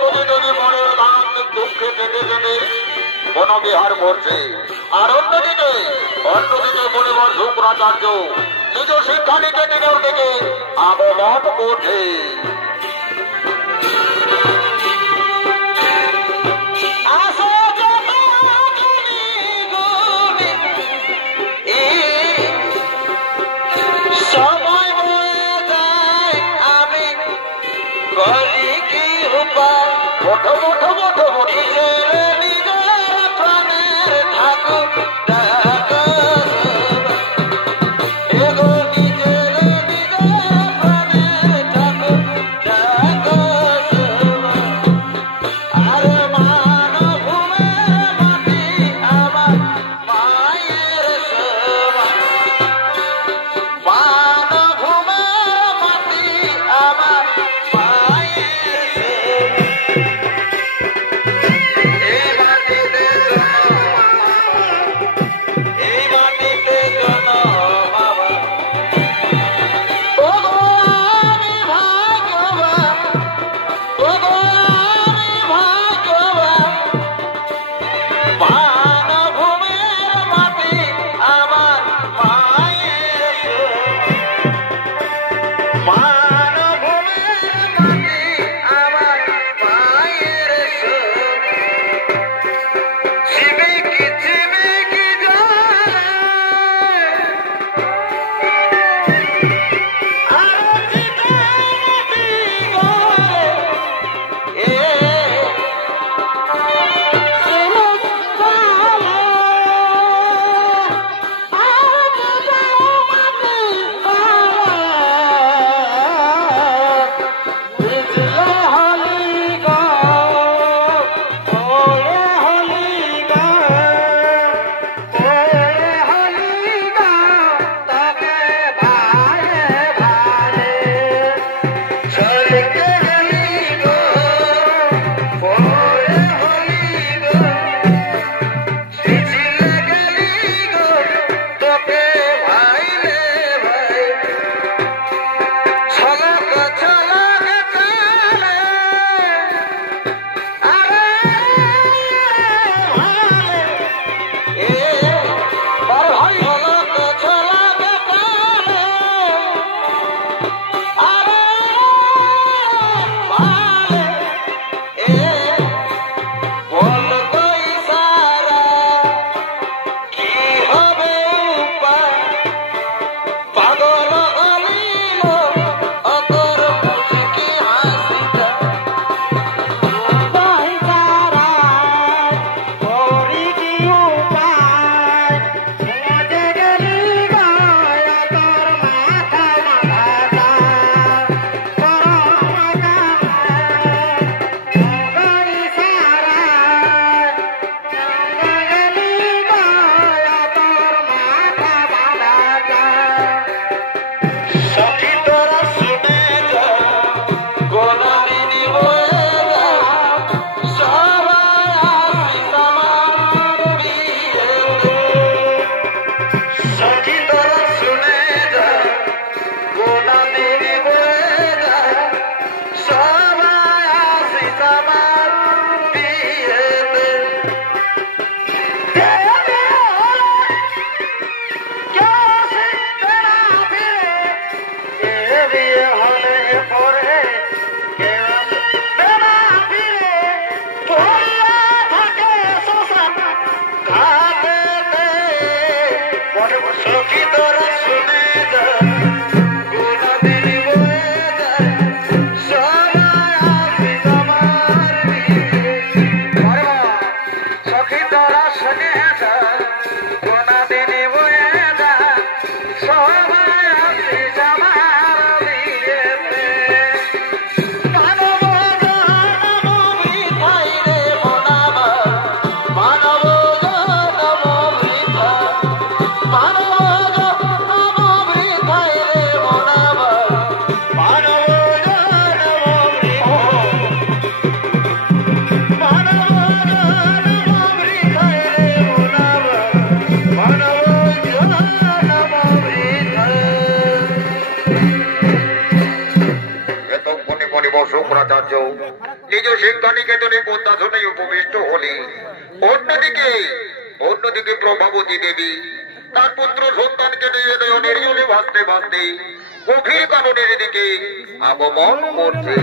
বুঝি যদি মনের আনন্দের দুঃখে কেটে কেটে বনবিহার করছে, আর অন্যদিকে মনিবর শুক্রাচার্য নিজ শিক্ষা নিকেতনের দিকে আগমন করছে। মানব নিজ শিক্ষা নিকেতনে পদ্মাসনে উপবিষ্ট হলে অন্যদিকে প্রভাবতী দেবী তার পুত্র সন্তানকে নিয়ে নয়নের জলে ভাসতে ভাসতে গভীর কাননের দিকে আগমন করছে।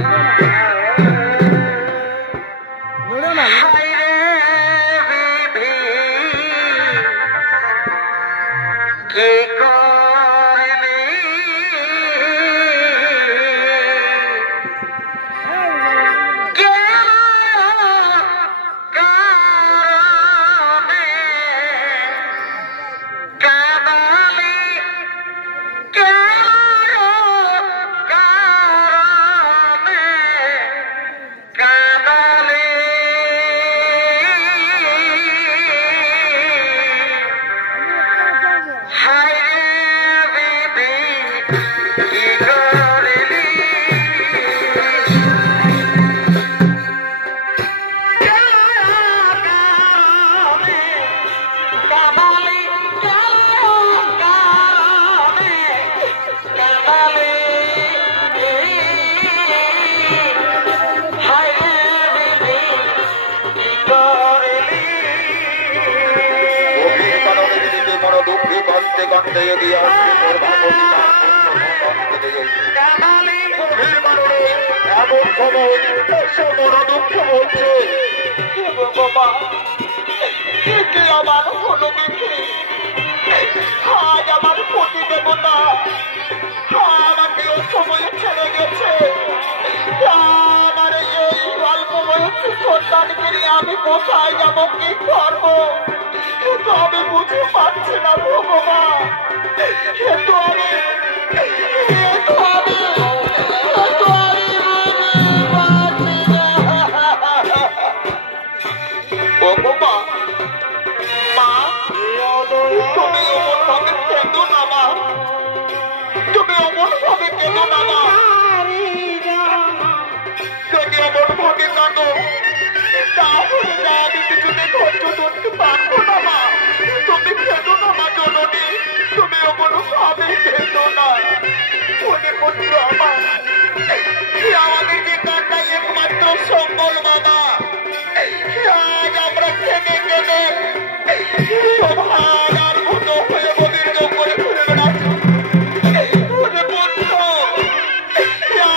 আমি কোথায় যাবো, কি করবো আমি বুঝতে পারছি না ভগবান। আমাদের যে কান্নাই একমাত্র সম্বল বাবা, আজ আমরা খেতে গেলে আর ভূত হয়ে গভীর জঙ্গলে ঘুরে বেড়াচ্ছি।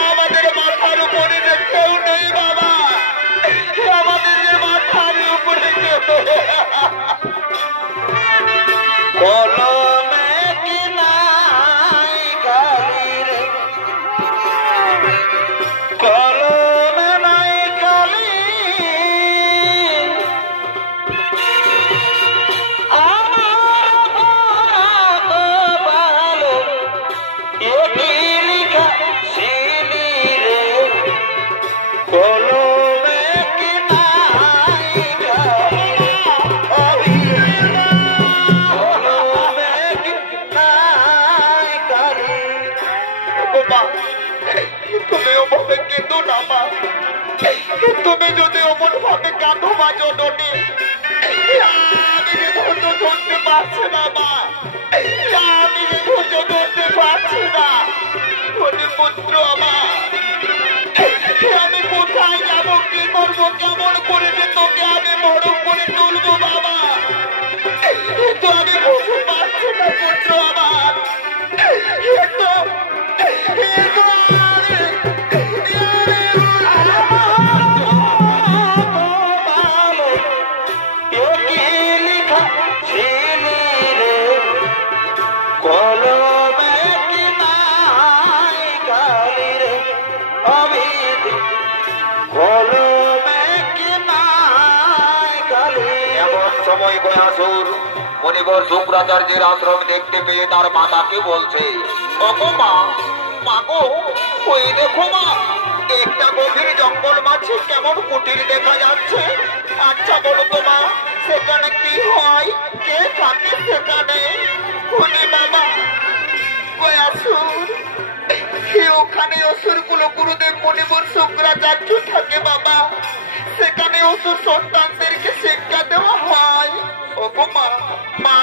আমাদের মাথার উপরে যে কেউ নেই বাবা, আমাদের যে মাথার উপরে কেউ তুমি যদি অমন ভাবে কাঁদো মা জননী, আমি যে ধৈর্য ধরতে পারছি না মা, আমি যে ধৈর্য ধরতে পারছি না। পুত্র আমার, আমি কোথায় যাবো, কি করবো, কেমন করে যে তোকে আমি বড় করে তুলবো বাবা, কিন্তু আমি বুঝতে পারছি না পুত্র আমার। মুনিবর শুক্রাচার্যের আশ্রম দেখতে পেয়ে তার মাতাকে বলছে, মাগো ওই দেখো মা, একটা গভীর জঙ্গল মাঝে কেমন কুটির দেখা যাচ্ছে। আচ্ছা বলো তো মা, সেখানে কি হয়, কে থাকে সেখানে? বাবা ওই আসুর, ওখানে অসুর গুলো গুরুদেব মুনিবর শুক্রাচার্য থাকে বাবা, সেখানে অসুর সন্তানদেরকে শিক্ষা দেওয়া হয়। মা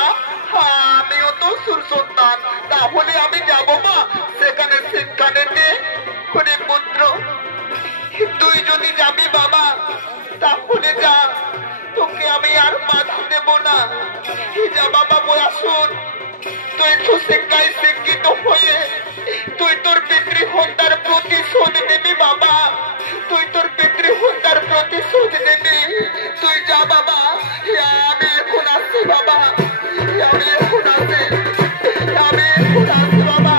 আমিও তো সুর সন্তান, তাহলে আমি যাবো মা সেখানে শিক্ষা নিতে। পুত্র তুই যদি যাবি বাবা, বাছুর, তুই তো শিক্ষায় শিক্ষিত হয়ে তুই তোর পিতৃহত্যার প্রতিশোধ নিবি বাবা। তুই তোর পিতৃহত্যার প্রতিশোধ নিবি। তুই যা বাবা, আমি এখন আসছি বাবা, আমি এখন আসছি, আমি এখন আসছি বাবা।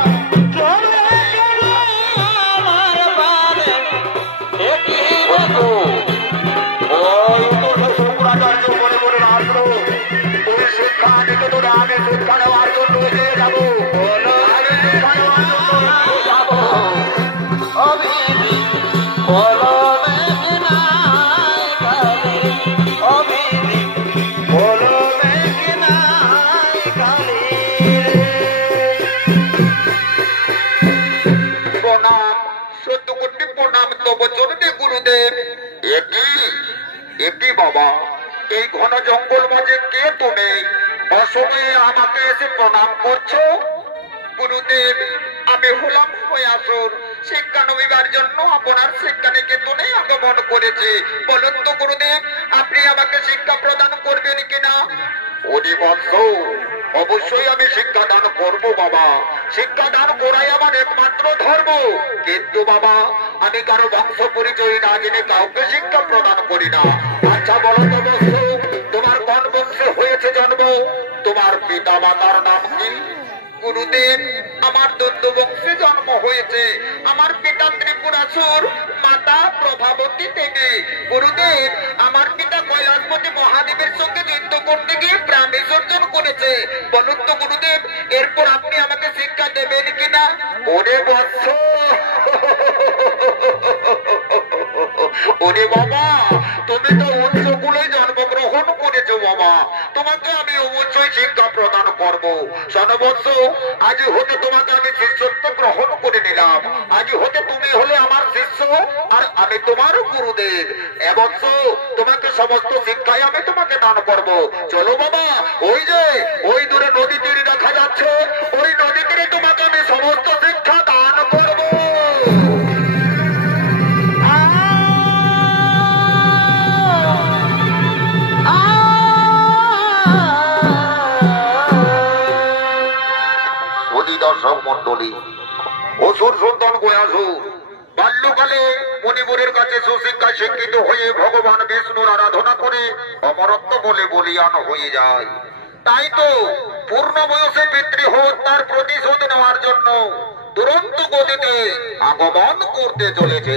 শুক্রাচার্য বলে বলে আসলো, তুই শিক্ষা নিতে তোরা আমি শিক্ষা নেওয়ার জন্য এগিয়ে যাবো। গুরুদেব, একই বাবা, এই ঘন জঙ্গল মাঝে কে তুমি অসময়ে আমাকে এসে প্রণাম করছো? গুরুদেব, আমি হলাম হয়াসুর, শিক্ষা নবিবার জন্য আপনার শিক্ষা নিকেতনে আগমন করেছি। বলুন তো গুরুদেব, আপনি আমাকে শিক্ষা প্রদান করবেন কিনা? অধিবৎস, অবশ্যই আমি শিক্ষা দান করবো বাবা। শিক্ষা দান করাই আমার একমাত্র ধর্ম। কিন্তু বাবা, আমি কারো বংশ পরিচয় না জেনে কাউকে শিক্ষা প্রদান করি না। আচ্ছা বলো তো বৎস, তোমার কোন বংশে হয়েছে জন্ম? তোমার পিতা মাতার নাম কি? গুরুদেব, আমার দন্ত বংশে জন্ম হয়েছে। আমার পিতা ত্রিপুরাসুর, মাতা প্রভাবতী দেবী। গুরুদেব, আমার পিতা কৈলাসপতি মহাদেবের সঙ্গে যুদ্ধ করতে গিয়ে প্রাণ বিসর্জন করেছে। বলুন তো গুরুদেব, এরপর আপনি আমাকে শিক্ষা দেবেন কিনা? ওরে বৎস, ওরে বাবা, তুমি তো উচ্চ কুলে জন্মগ্রহণ করেছো বাবা, তোমাকে আমি অবশ্যই শিক্ষা প্রদান করব। শোনো বৎস, আজ হতে তোমাকে আমি শিষ্যত্ব গ্রহণ করে নিলাম। আজ হতে তুমি হলে আমার শিষ্য আর আমি তোমার গুরুদেব। এবৎস, তোমাকে সমস্ত শিক্ষাই আমি তোমাকে দান করব। চলো বাবা, ওই যে ওই দূরে নদী তীরে দেখা যাচ্ছে, ওই নদী তীরে তোমাকে আমি সমস্ত শিক্ষা দান করব। দর্শক মন্ডলী, অসুর সন্তান গয়াসুর বাল্যকালে মণিপুরের কাছে সুশিক্ষা শিক্ষিত হয়ে ভগবান বিষ্ণুর আরাধনা করে অমরত্ব বলে বলিয়ান হয়ে যায়। তাই তো পূর্ণ বয়সে পিতৃহত্যার প্রতিশোধ নেওয়ার জন্য দুরন্ত গতিতে আগমন করতে চলেছে।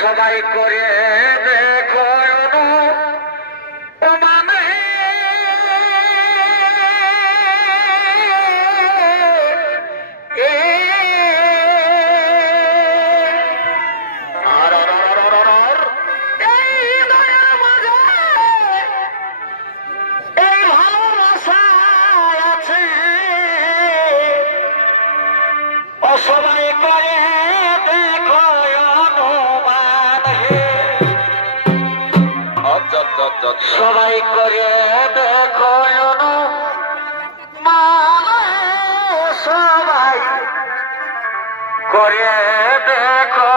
সবাই করে দেখো মানে সবাই করে দেখো সবাই করে দেখো সবাই করে দেখো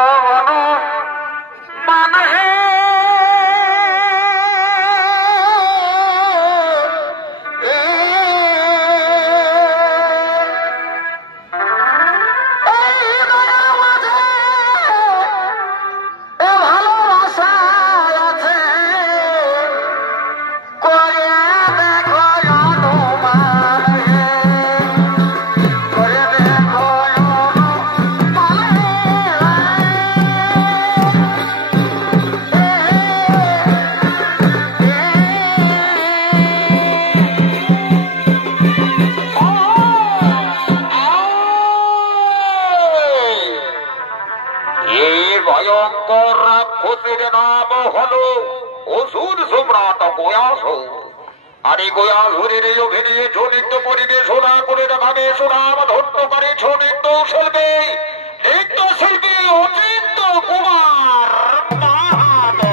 আরে গোয়া ঘুরে অভিনয়ে জনিত পরিবেশনা করে দেখাবে সুনাম ধন্য করে ছনিত শিল্পী নৃত্য শিল্পী অচিন্ত কুমার মাহাতো।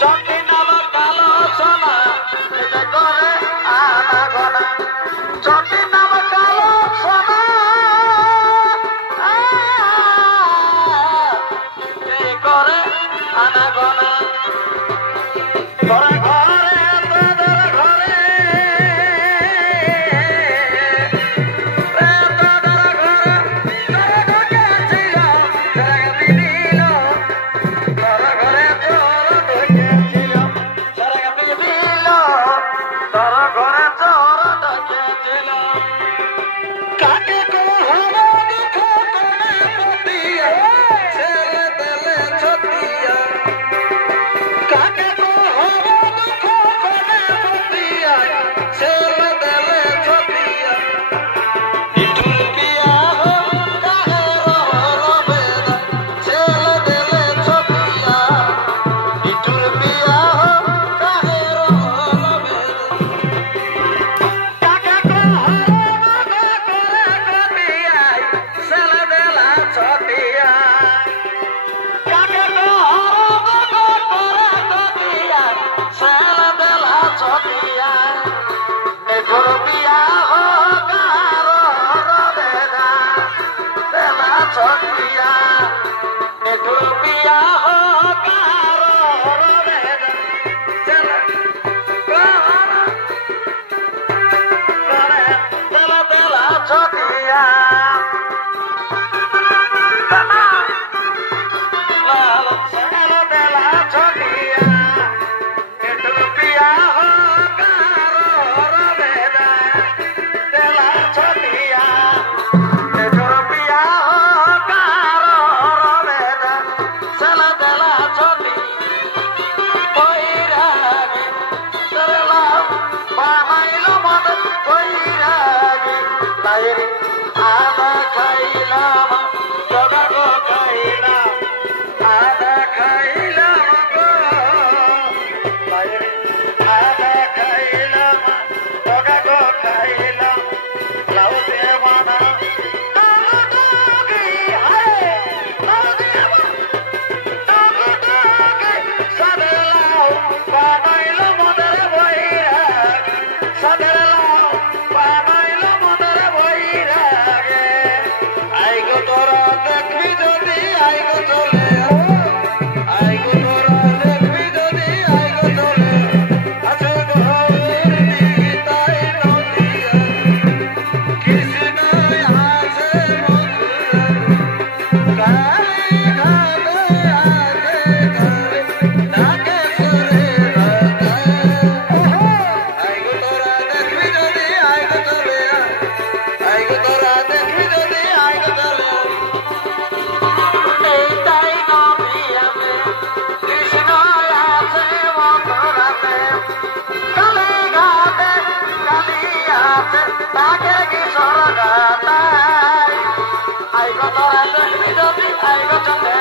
চটি নাম কালো সোনা করে আনা গনা চটি নাম কালো সোনা করে আনা গনা ঘরে ঘরে তোদের ঘরে তোদের ঘরে তোরা ঢুকেছিল তোরা দিল তোরা ঘরে তোরা ঢুকেছিল তোরা দিল তোরা ঘরে তোরা ঢুকেছিল কাকে কো হলো দুঃখ কোনে পতিয়া ছেড়ে দিলে ছতিয়া কাকে কো হলো দুঃখ কোনে পতিয়া ছেড়ে দিলে ছতিয়া ইটুর কিয়া হো কাহে রহলো বেদা ছেড়ে দিলে ছতিয়া ইটুর কিয়া হো কাহে রহলো বেদা কাকে কো হলো মগা করে কতিয়া ছেড়ে দিলা ছতিয়া কাকে কো হলো মগা করে কতিয়া ছেড়ে দিলা ছতিয়া নিঠুর বিয়া হো কারো বেদা দেলা ছতিয়া নিঠুর বিয়া হো কারো বেদা চলা করে দেলা দেলা ছতিয়া লাল ছেড়ে দেলা ছতিয়া নিঠুর বিয়া হো কারো বেদা দেলা ছতিয়া নিঠুর বিয়া হো কারো বেদা ছেড়ে দেলা ছতি বৈরাগী সরলা বানাইল মদ বৈরাগী লাইরি আদা খাইলাম জগা গো খাইলাম আদা খাইলাম গো লাইরি আদা খাইলাম জগা গো খাইলাম লাউ দেবানা লাউ ডুগি হায় লাউ দেবা ডুগি ডুগি সাদের লাউ বানাইল মদের বৈরাগী সাদের লাউ বানাইল মদের বৈরাগী আই গো তোরা দেখবি যদি আই গো চলে আই গো তোরা দেখবি যদি আই গো চলে আছে গৌর নিতাই নদিয়া কৃষ্ণ আছে মধুর কালী ঘাটে আছে ঘরে নাগেশ্বরে রাধায় আই গো তোরা দেখবি যদি আই গো চলে আই গো তোরা দেখবি যদি আই গো চলে নিতাই নদিয়াতে কৃষ্ণ আছে মথুরাতে কালী ঘাটে কালী আছে তাকে কিশোর গাতাই আই গো তোরা দেখবি যদি আই গো চলে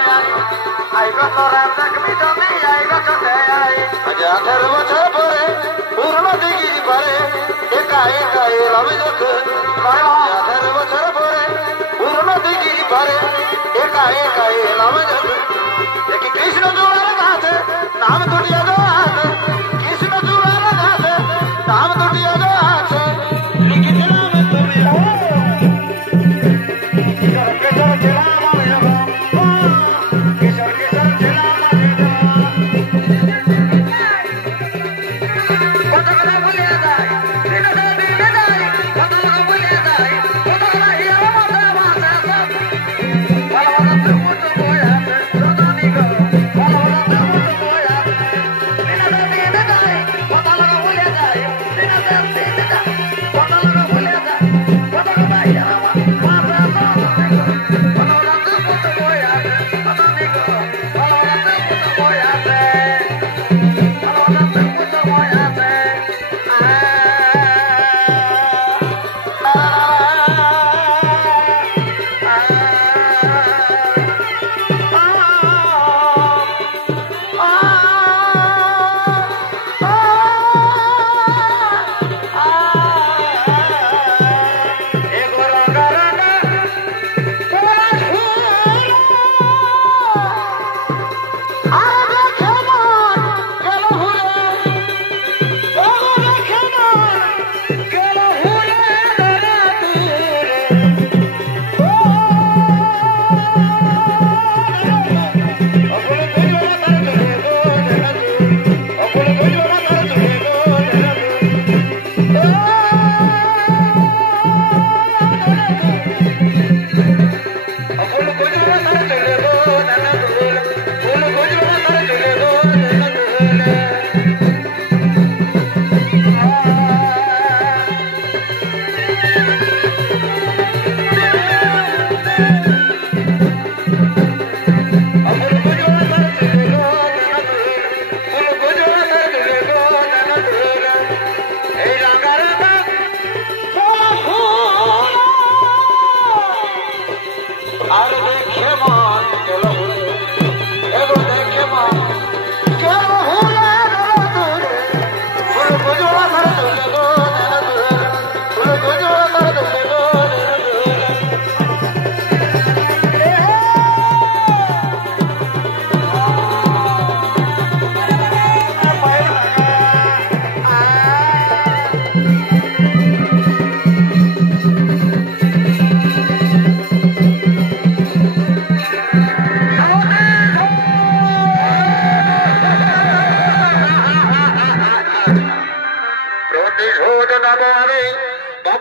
আই গো তোরা দেখবি যদি আই গো চলে আজ 18 বছর পরে পূর্ণ দিঘির পারে একা একা এলাম যখন 18 বছর পরে পূর্ণ দিঘির পারে একা একা এলাম যখন দেখি কৃষ্ণ জোড়ার গাছে নাম দুটিয়া গো আছে কৃষ্ণ জোড়ার গাছে নাম দুটিয়া গো আছে লিখিছিলাম তুমি কিশোর কিশোর ছিলাম আমি কিশোর কিশোর ছিলাম আমি কত কথা বলিয়া যায় দিনে দিনে যায় কত কথা বলিয়া যায় কত কথা হিয়া মতো ভাষা সব ভালো ভালো মুখ বই আছে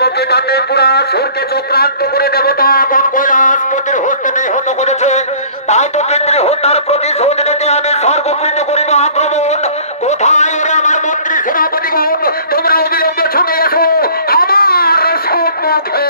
নবকে ডাকে পুরা সুরকে চক্রান্ত করে দেবতা এবং কৈলাসপতির হস্ত নিহত করেছে। তাই তো কেন্দ্রে হত্যার প্রতিশোধ নিতে আমি স্বর্গকৃত করিব আক্রমণ। কোথায় ওরা আমার মন্ত্রী সেনাপতিগণ? তোমরা অবিলম্বে ছুটে এসো আমার সম্মুখে।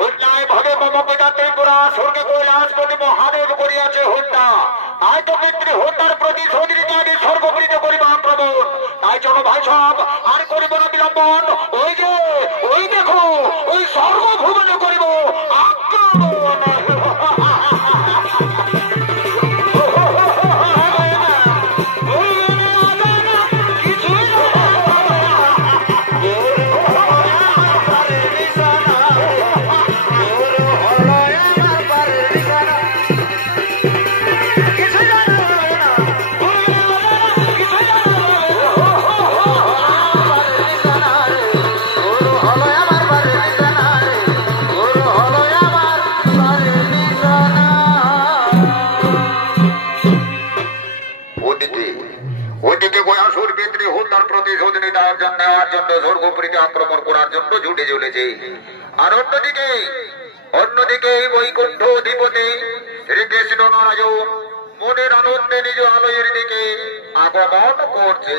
হন্যায় ভাবে মমপিতা ত্রিপুরা স্বর্গে কৈলাসপতি মহাদেব করিয়াছে হত্যা। তাই তো পিতৃ হত্যার প্রতি সদৃতে আগে স্বর্গপ্রীত করিবা প্রবণ। তাই চলো ভাই সব আর করিব না বিলম্বন। ওই দেখো ওই স্বর্গভুবনে করিব আক্রমণ। আক্রমণ করার জন্য জুটে চলেছে। আর অন্যদিকে বৈকুণ্ঠ অধিপতি শ্রীকৃষ্ণ নারায়ণ মনের আনন্দে নিজ আলয়ের দিকে আগমন করছে।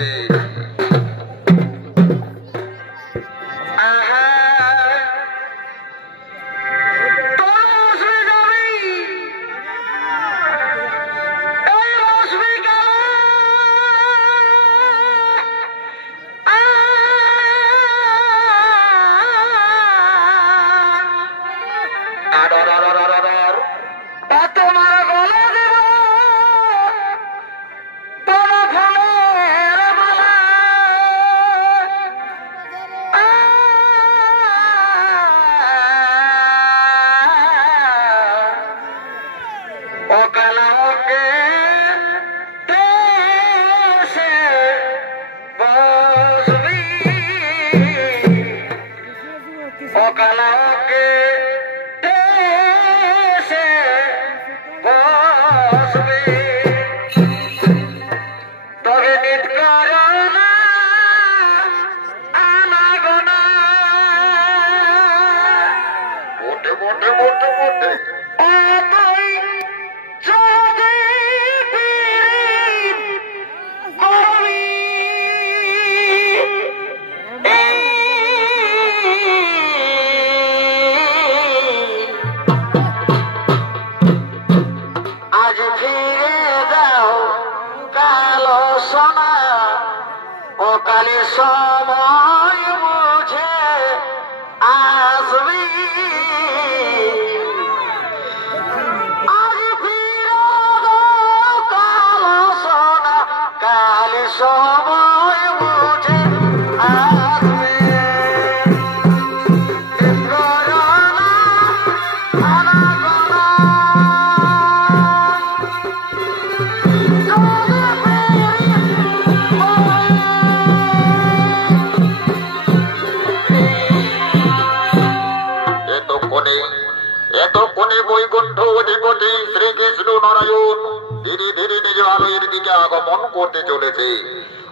বৈকুণ্ঠ অধিপতি শ্রীকৃষ্ণ নারায়ণ ধীরে ধীরে নিজ আলয়ের দিকে আগমন করতে চলেছে।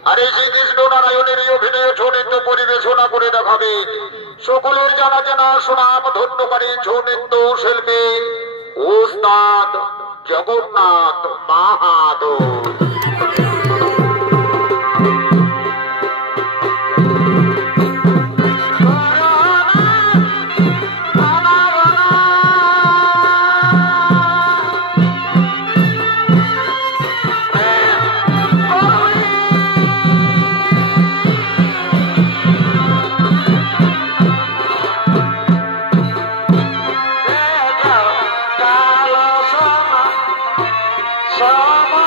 আর এই শ্রীকৃষ্ণ নারায়ণের অভিনয় ছৌনৃত্য পরিবেশনা করে দেখাবে সকলের জানা জানা সুনাম ধন্যকারী ছৌনৃত্য শিল্পী ওস্তাদ জগন্নাথ মাহাতো। Sama, sama,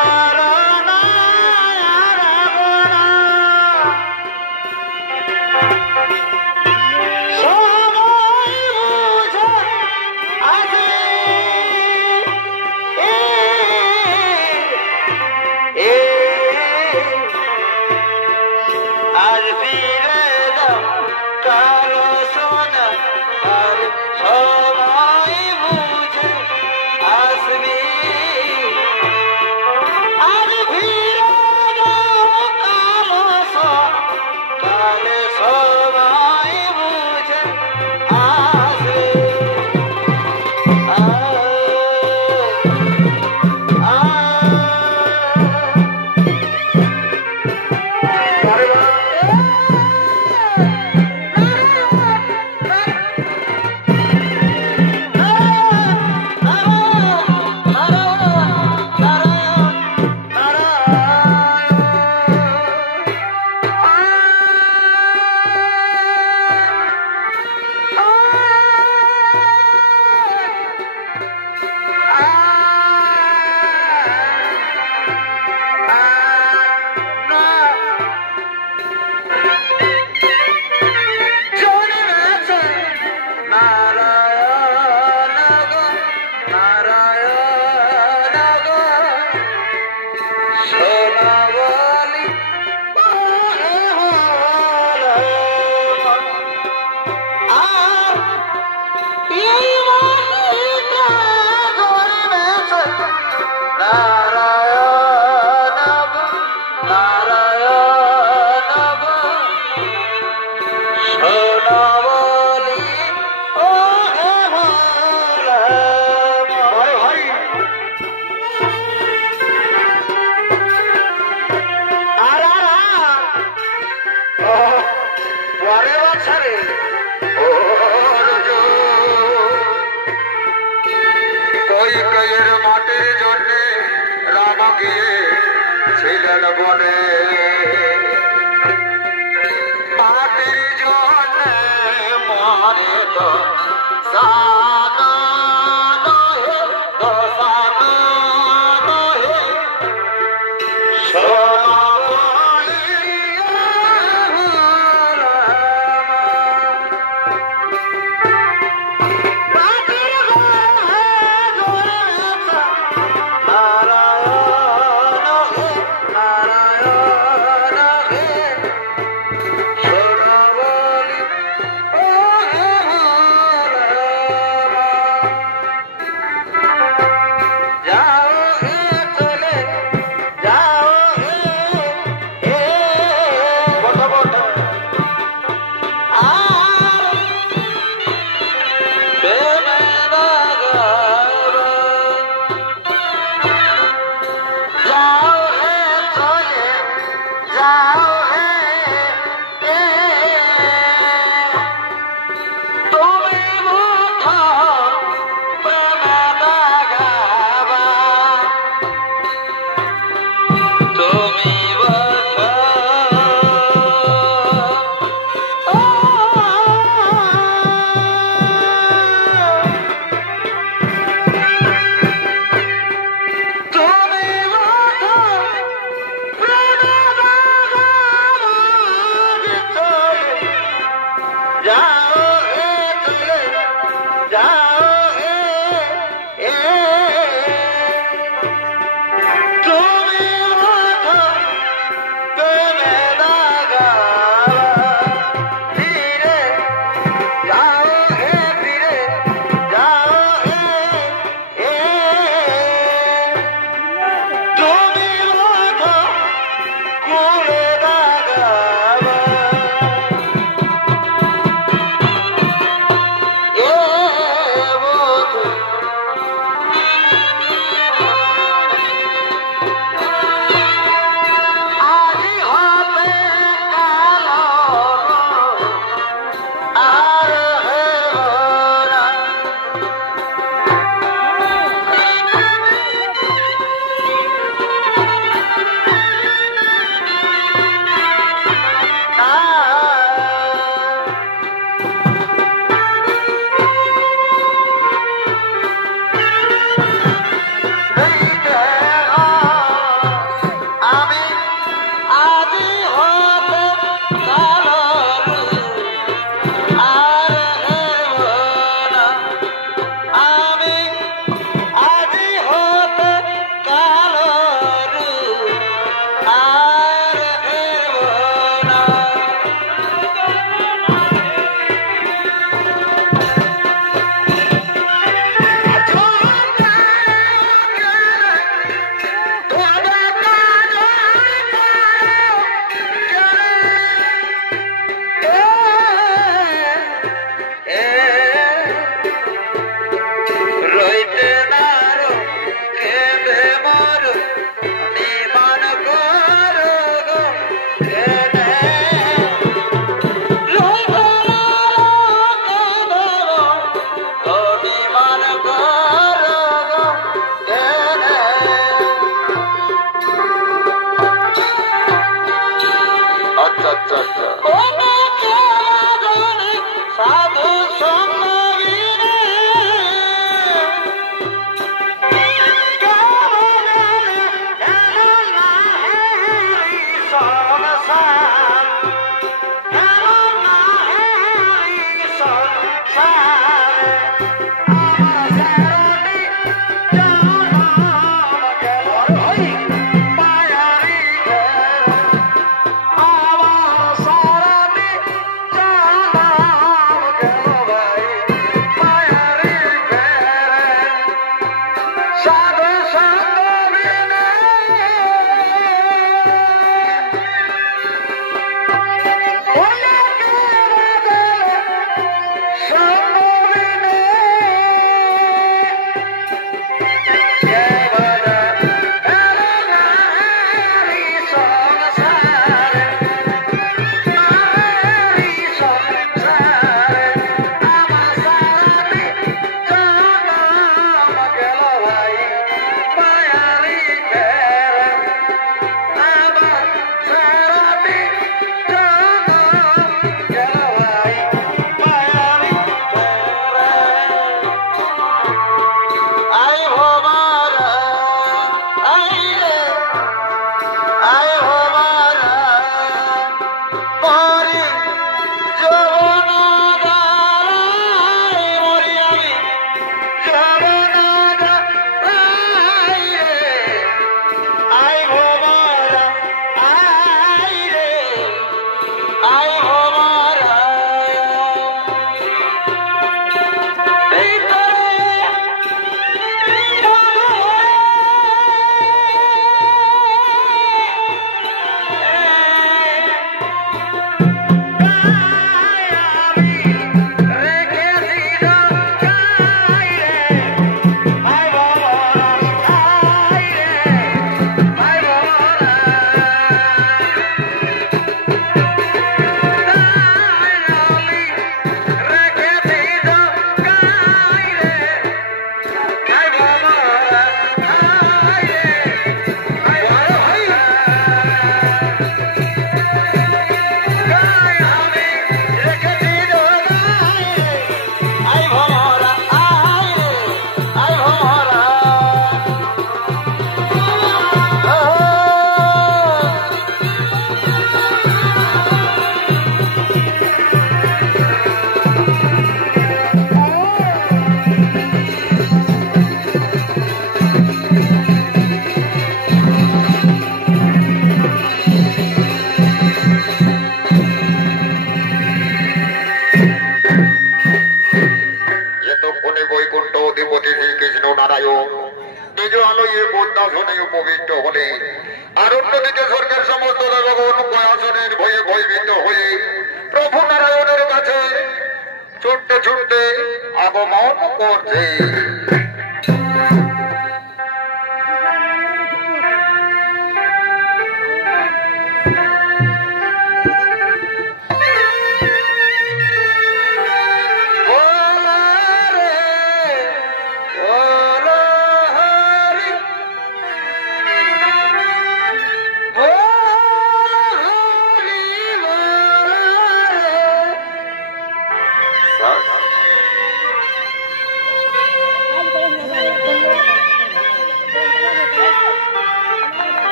নারায়ণ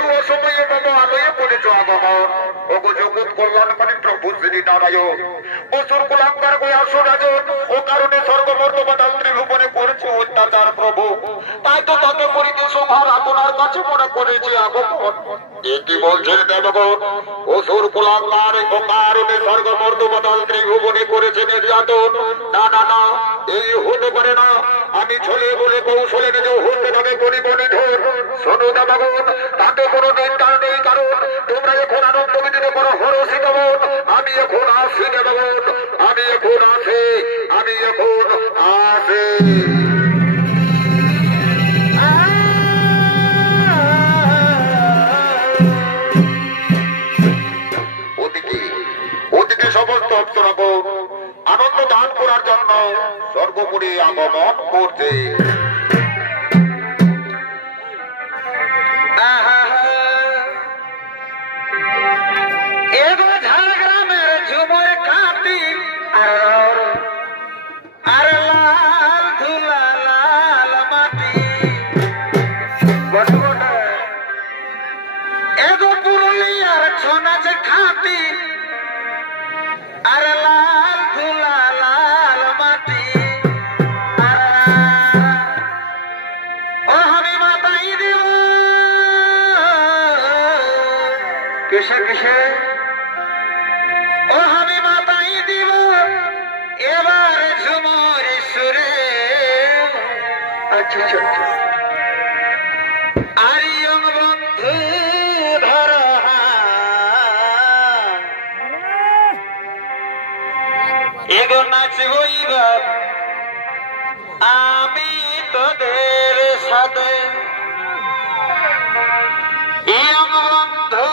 একটু অসময়ে বাবা আলোয় পড়েছ আগমন ওগো জগৎ কল্যাণকারী প্রভু শ্রী নারায়ণ অসুর কুলাঙ্গার গো আসুর রাজন ও কারণে স্বর্গমর্তবাদাল ত্রিভুবনে করেছে অত্যাচার প্রভু তাই তো তাকে করিতে সংহার আপনার কাছে মনে করেছে আগমন কি বলছেন দেবগণ অসুর কুলাঙ্গার ও কারণে স্বর্গমর্তবাদাল ত্রিভুবনে করেছে নির্যাতন না না না এই হতে পারে না আমি ছলে বলে কৌশলে নিজে হতে হবে করিব নিধর শোনো দেবগণ তাতে কোনো নির্ধার নেই কারণ তোমরা এখন আনন্দ বিদিতে করো হরসিত বোন আমি এখন আসি দেবগণ আমি এখন আসি আমি এখন আসি ওদিকে সমস্ত অপ্সরাগণ আনন্দ দান করার জন্য স্বর্গপুরী আগমন করছে এগো ঝাড়গ্রামের ঝুমর কাটি আর লাল ধুলা লাল মাটি এগো পুরুলিয়ার ছোনাচ খাটি আর লাল ধুলা লাল মাটি ও আমি মাতাই দিব কিসে কিসে ও আমি মাতাই দিব এবার ঝুমর সুরে আচ্ছা আচ্ছা আরিয়ম বন্ধু ধর এগো নাচবই আমি তোদের সাথে ইয়ম বন্ধু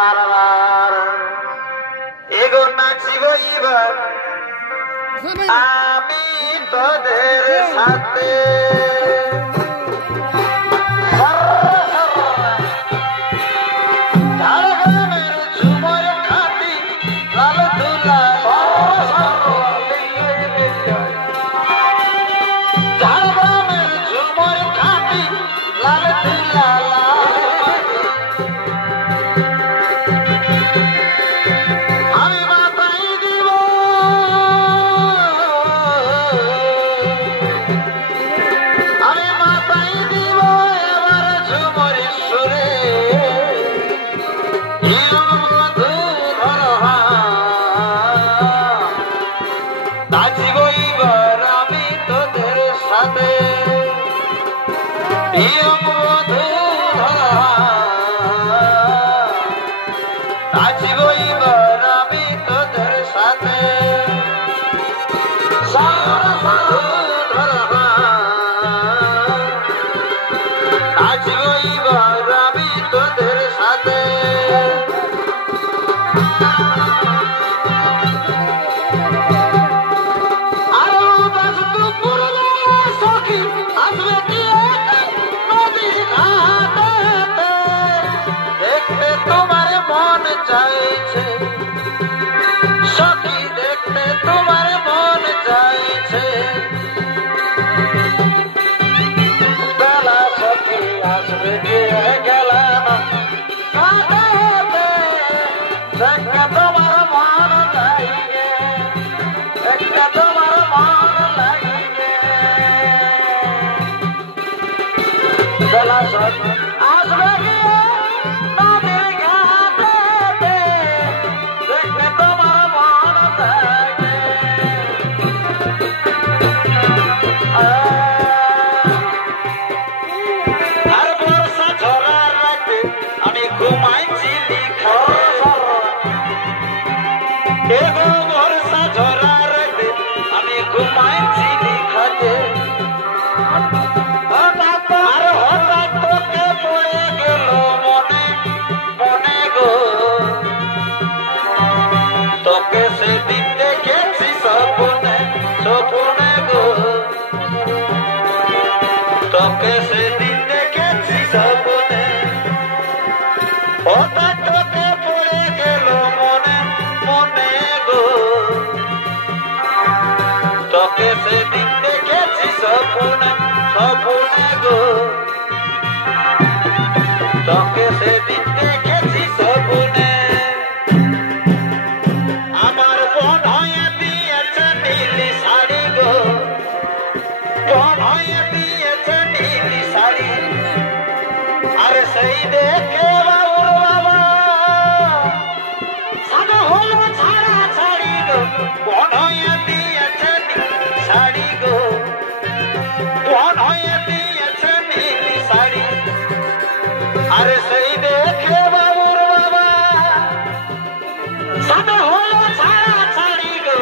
ধর এগো নাচবই আমি তোদের সাথে ঝাড়গ্রামের ঝুমর খাটি লাল ধুলা ঝাড়গ্রামের ঝুমর খাটি লাল ধুলা আমি মাথায় দিব আমি মাথায় দিব এবার ঝুমর সুরে নাচিবইবার আমি তোদের সাথে নাচিবইবার আমি তোদের সাথে নাচিবইবার আমি তোদের সাথে দেখতে তোমার মন চাইছে সখী দেখতে তোমার মন চাইছে বেলা সখী আসবে গিয়ে গেলাম দেখতে তোমার মন চাইছে দেখতে তোমার মন লাগে বেলা সখী আসবে গিয়ে নদীর ঘাটে দেখতে তোমার মন চাইছে আর বর্ষা ঝরার রাতে আমি ঘুমাইছি লিখা এগো বর্ষা ঝরার রাতে আমি ঘুমাইছি লিখাতে আর হঠাৎ তোকে পড়ে গেল সেই দেখে বাবুর বাবা সাদা হলো ছাড়া ছাড়ি গো কোন হয়ে দিয়েছে শাড়ি গো কোন হয়ে দিয়েছে নীলি শাড়ি আরে সেই দেখে বাবুর বাবা সাদা হলো ছাড়া ছাড়ি গো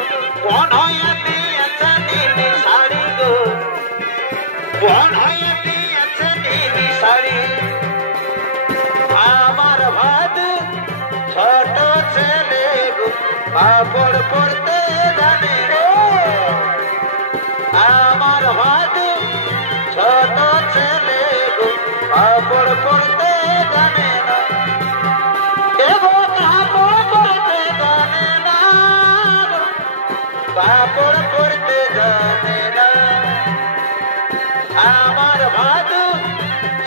কোন হয়ে দিয়েছে নীলি শাড়ি গো কোন হয়ে দিয়েছে নীলি শাড়ি আমার ভাত ছোট ছেলে গো কাপড় পরতে জানে রে আমার ভাত ছোট ছেলে গো কাপড় পরতে জানে না এগো কাপড় পরতে জানে না কাপড় পরতে জানে না আমার ভাত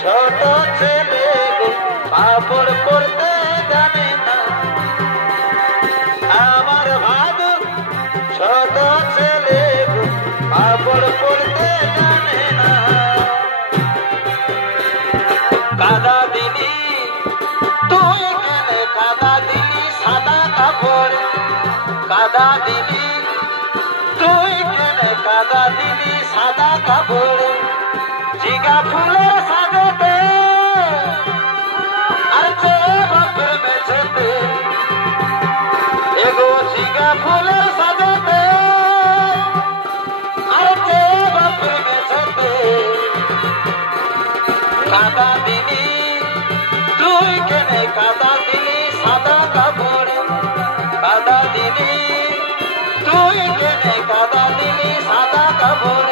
ছোট ছেলে গো কাপড় পরতে জানে না আমার ভাত ছোট ছেলে গো কাপড় পরতে জানে না কাদা দিলি তুই কেনে কাদা দিলি সাদা কাপড় কাদা দিলি তুই কেনে কাদা দিলি সাদা কাপড় জিগা ফুলের সাজেতে আর চেয়ে বাপের মেঝেতে এগো জিগা ফুলের সাজেতে আর চেয়ে বাপের মেঝেতে কাদা দিলি তুই কেনে কাদা দিলি সাদা কাপড় কাদা দিলি তুই কেনে কাদা দিলি সাদা কাপড়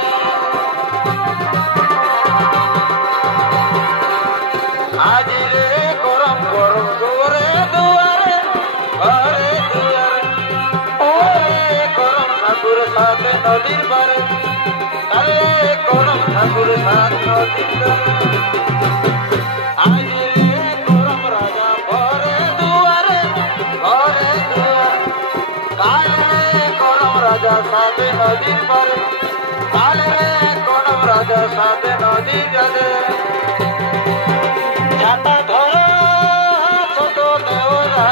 আজ রে গরম গরম করে দুয়ারে ঘরে দুয়ারে ওরে গরম ঠাকুর সাথে নদীর পারে আরে গরম ঠাকুর সাথে নদীর পারে আজ রে গরম রাজা ঘরে দুয়ারে ঘরে দুয়ারে কাল রে গরম রাজা সাথে নদীর পারে কাল রে গরম রাজা সাথে নদীর যাবে ছাতা ধরো ছোট দেওরা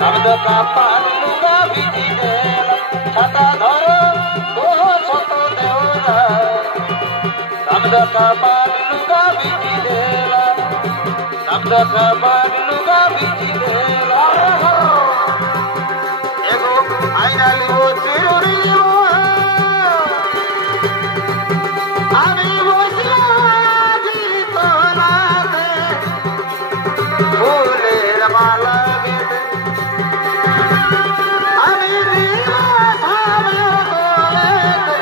কামদ কাপার লুগা ভিজি দেলা ছাতা ধরো ও ছোট দেওরা কামদ কাপার লুগা ভিজি দেলা কামদ কাপার লুগা ভিজি দেলা এগো আইনা লিবো চিরুরি আমি বসলাম তোলাতে ফুলের মালা গেঁথে আমি দিলাম তোলাতে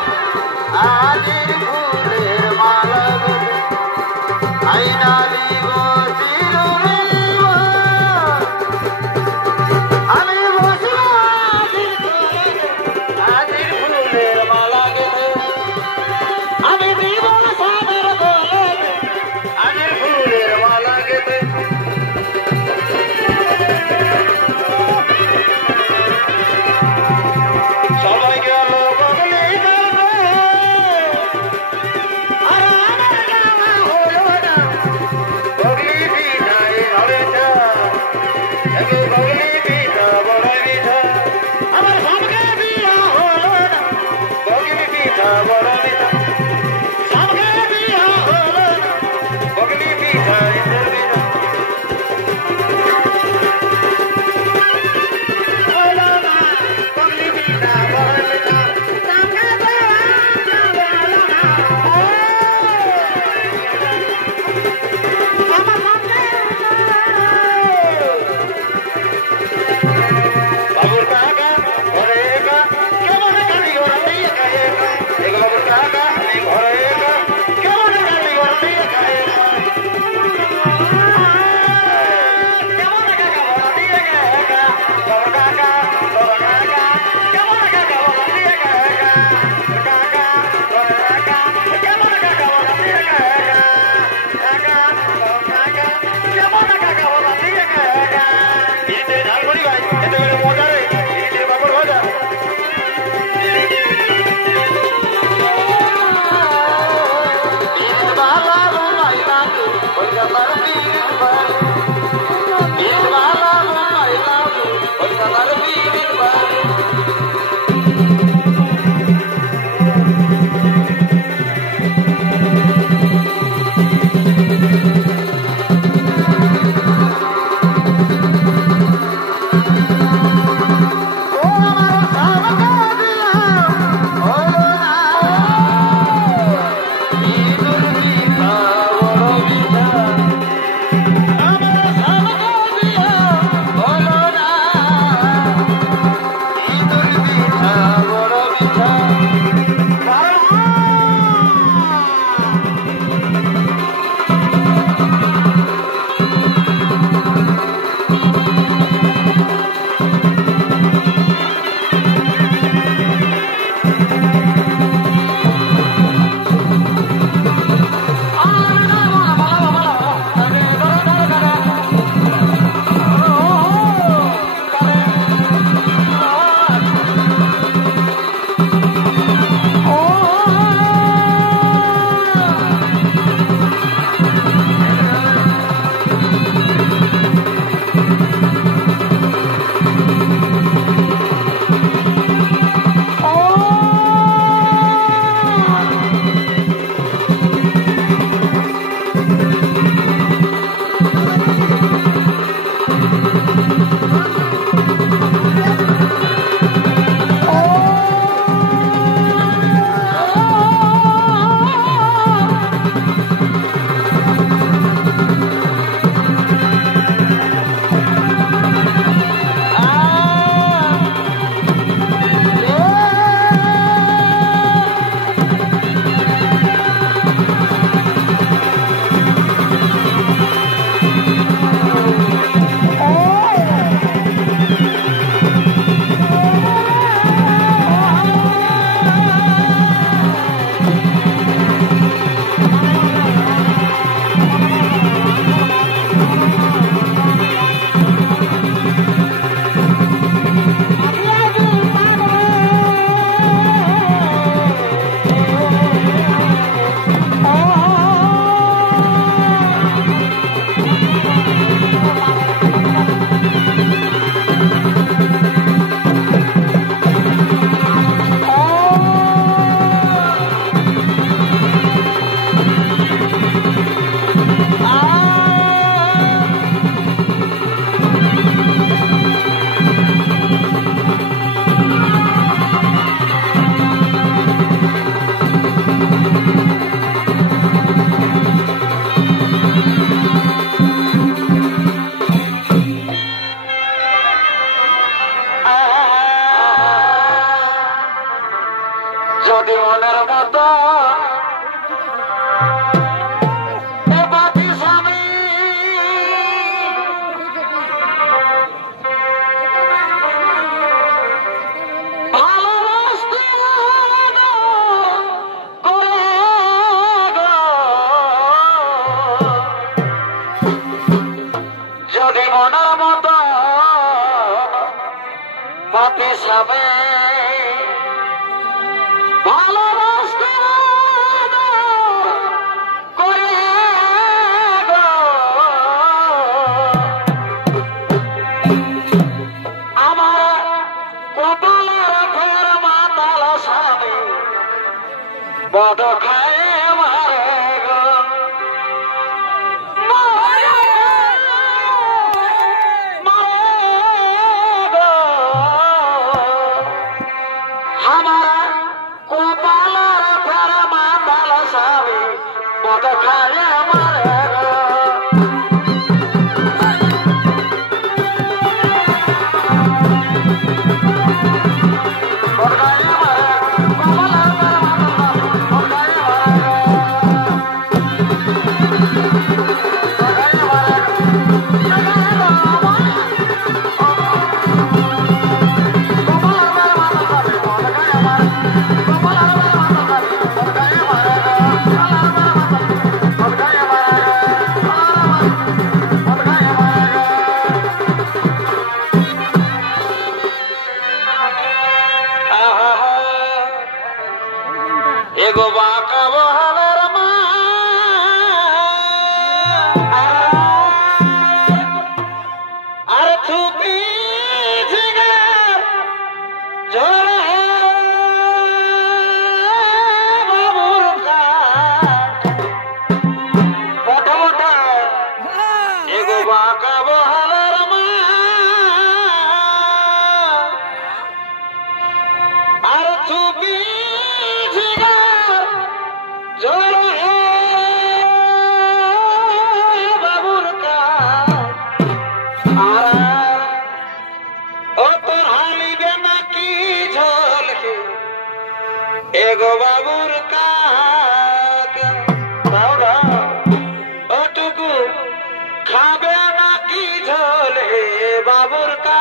আজি ফুলের মালা গেঁথে আইনা লিবো চিরুরি যদি মনের মতো পাতে সাবে ভালোবাসতে করে আমার কপালের ঘর মাতাল স্বামী বদ খায় মারে গো আমার কপালের ঘর মাতাল স্বামী বদ খায় মারে গো एगो बाका बहादुर अरे थूपी जिगर जोड़ा बाबूर का मोटा मोटा एगो बाका बहादुर अरे थूपी बाबूर का ओ तोर हाली बेना की झोल के एगो बाबूर का बाबा ओ टुकु खाबे ना की झोल हे बाबूर का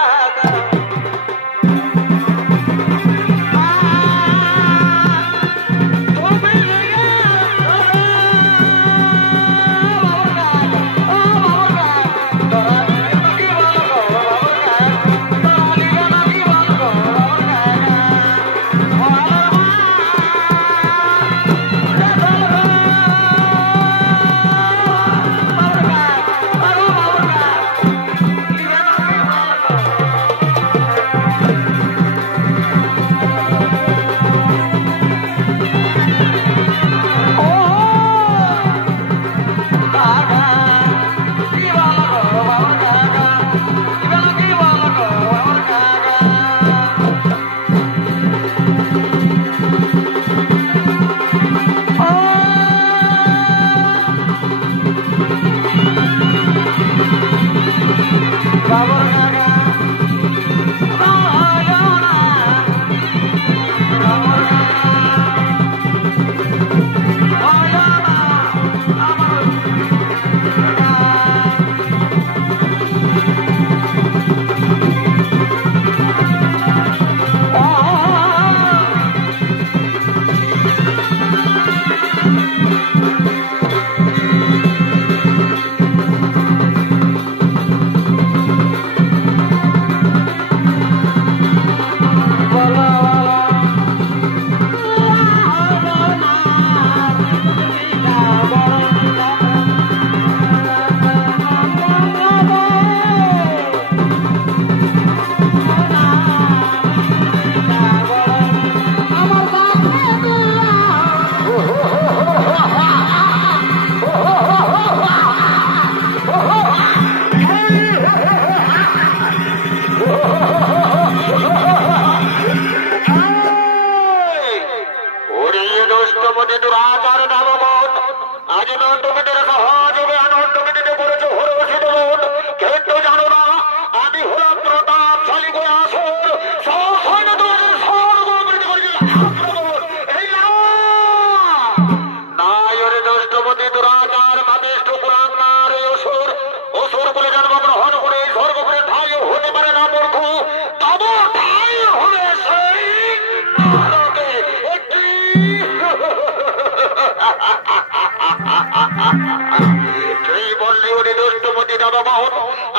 ওরে দুষ্টমতি দাদাবাহন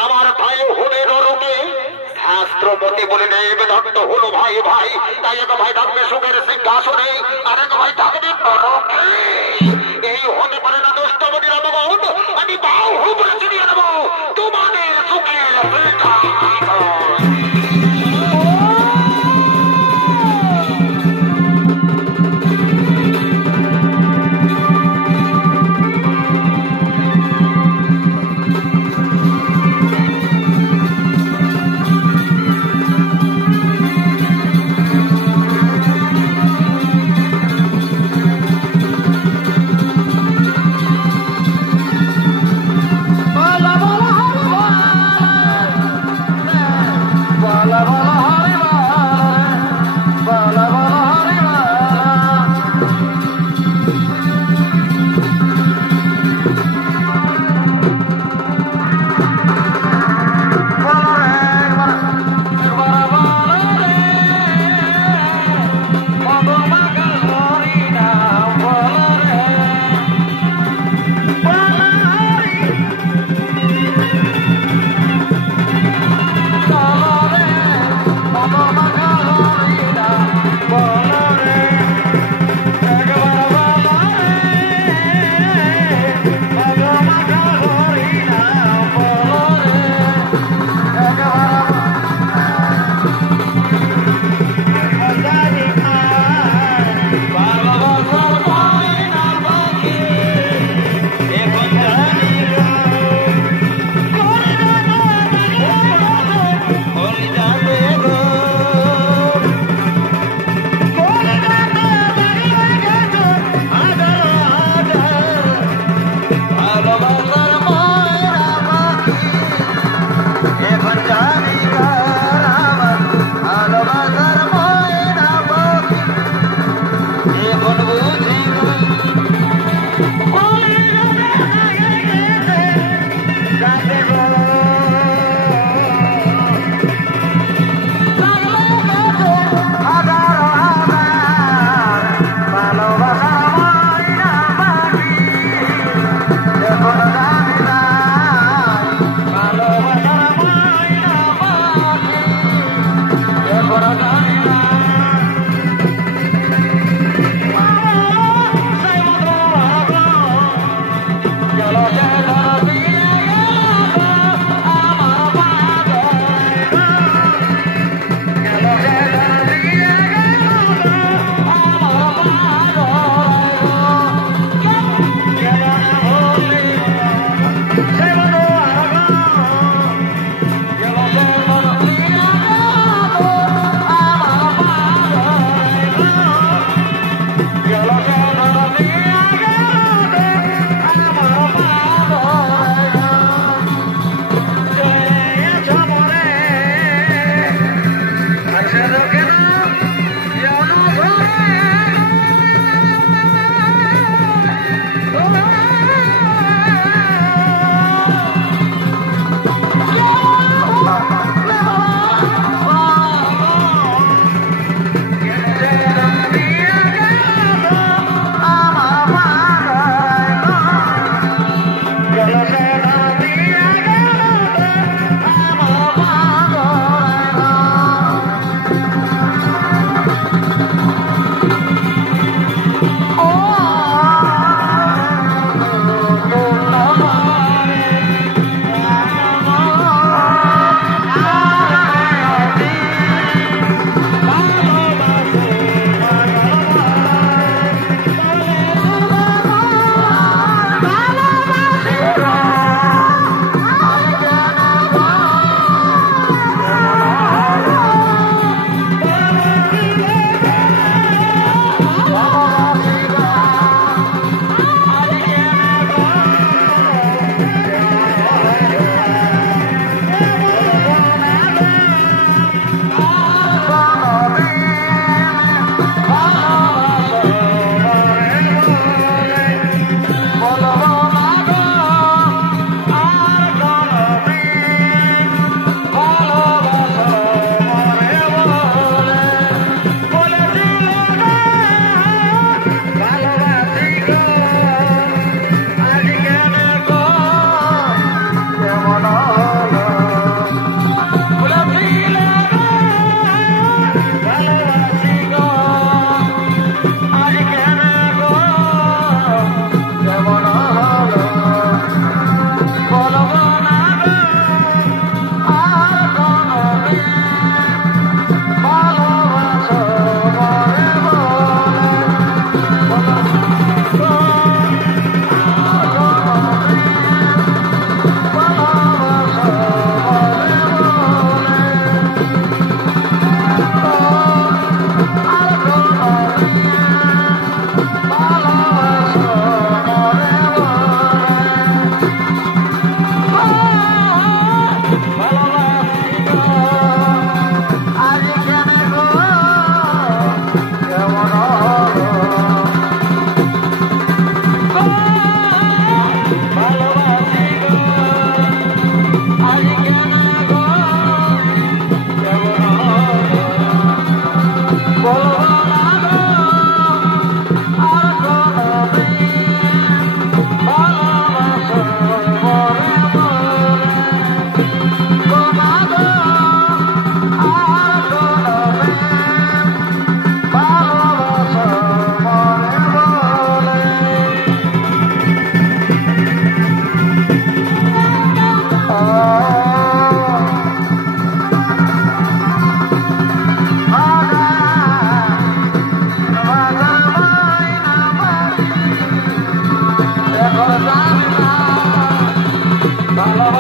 আমার ভাই হবে নরকে শাস্ত্রমতি বলে নেই বেদান্ত হলো ভাই ভাই তাই এক ভাই থাকবে সুখের সিংহাসনে আরেক ভাই থাকবে নরকে এই হতে পারে না দুষ্টমতি দাদাবাহন আমি বাউ বলে চিনিয়ে দেবো তোমাদের সুখের সিংহাসন বাংলা